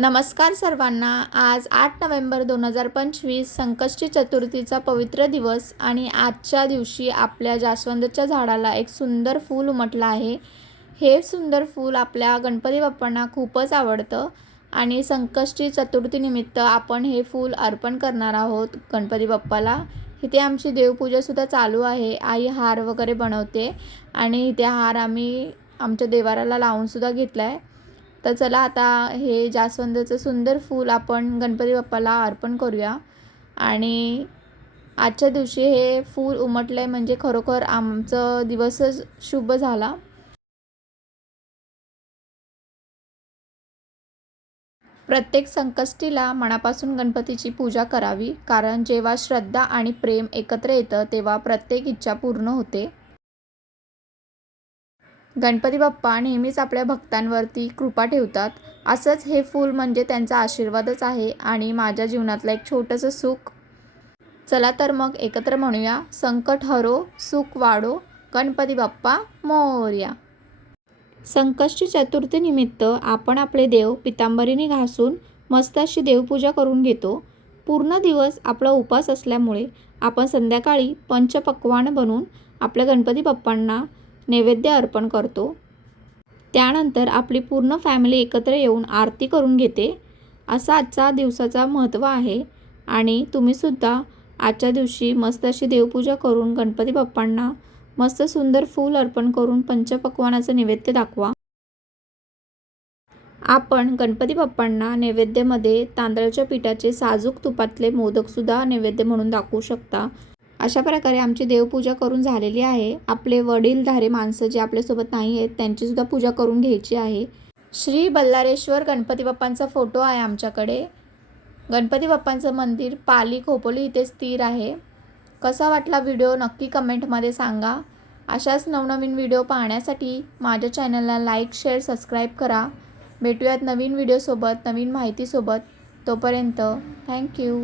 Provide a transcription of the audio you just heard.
नमस्कार सर्वांना. आज आठ नोव्हेंबर दोन हजार पंचवीस संकष्टी चतुर्थीचा पवित्र दिवस आणि आजच्या दिवशी आपल्या जास्वंदच्या झाडाला एक सुंदर फूल उमटलं आहे. हे सुंदर फूल आपल्या गणपती बाप्पांना खूपच आवडतं आणि संकष्टी चतुर्थीनिमित्त आपण हे फूल अर्पण करणार आहोत गणपती बाप्पाला. इथे आमची देवपूजासुद्धा चालू आहे. आई हार वगैरे बनवते आणि इथे हार आम्ही आमच्या देवाराला लावूनसुद्धा घेतला आहे तर चला आता हे जास्वंदाचं सुंदर फूल आपण गणपती बाप्पाला अर्पण करूया. आणि आजच्या दिवशी हे फूल उमटलं आहे म्हणजे खरोखर आमचं दिवसच शुभ झाला. प्रत्येक संकष्टीला मनापासून गणपतीची पूजा करावी कारण जेव्हा श्रद्धा आणि प्रेम एकत्र येतं तेव्हा प्रत्येक इच्छा पूर्ण होते. गणपती बाप्पा नेहमीच आपल्या भक्तांवरती कृपा ठेवतात. असंच हे फूल म्हणजे त्यांचा आशीर्वादच आहे आणि माझ्या जीवनातलं एक छोटंसं सुख. चला तर मग एकत्र म्हणूया. संकट हरो सुख वाढो. गणपती बाप्पा मोर्या. संकष्टी चतुर्थीनिमित्त आपण आपले देव पितांबरीने घासून मस्त अशी देवपूजा करून घेतो. पूर्ण दिवस आपला उपास असल्यामुळे आपण संध्याकाळी पंचपक्वान बनवून आपल्या गणपती बाप्पांना नैवेद्य अर्पण करतो. त्यानंतर आपली पूर्ण फॅमिली एकत्र येऊन आरती करून घेते. असा आजचा दिवसाचा महत्त्व आहे. आणि तुम्हीसुद्धा आजच्या दिवशी मस्त अशी देवपूजा करून गणपती बाप्पांना मस्त सुंदर फूल अर्पण करून पंचपक्वानाचं नैवेद्य दाखवा. आपण गणपती बाप्पांना नैवेद्यामध्ये तांदळाच्या पिठाचे साजूक तुपातले मोदकसुद्धा नैवेद्य म्हणून दाखवू शकता. अशा प्रकारे आमची देवपूजा करून झालेली आहे. आपले वडीलधारे माणसं जे आपल्यासोबत नाही आहेत त्यांचीसुद्धा पूजा करून घ्यायची आहे. श्री बल्लारेश्वर गणपती बाप्पांचा फोटो आहे आमच्याकडे. गणपती बाप्पांचं मंदिर पाली खोपोली इथे स्थिर आहे. कसा वाटला व्हिडिओ नक्की कमेंटमध्ये सांगा. अशाच नवनवीन व्हिडिओ पाहण्यासाठी माझ्या चॅनलला लाईक शेअर सबस्क्राईब करा. भेटूयात नवीन व्हिडिओसोबत नवीन माहितीसोबत. तोपर्यंत थँक्यू.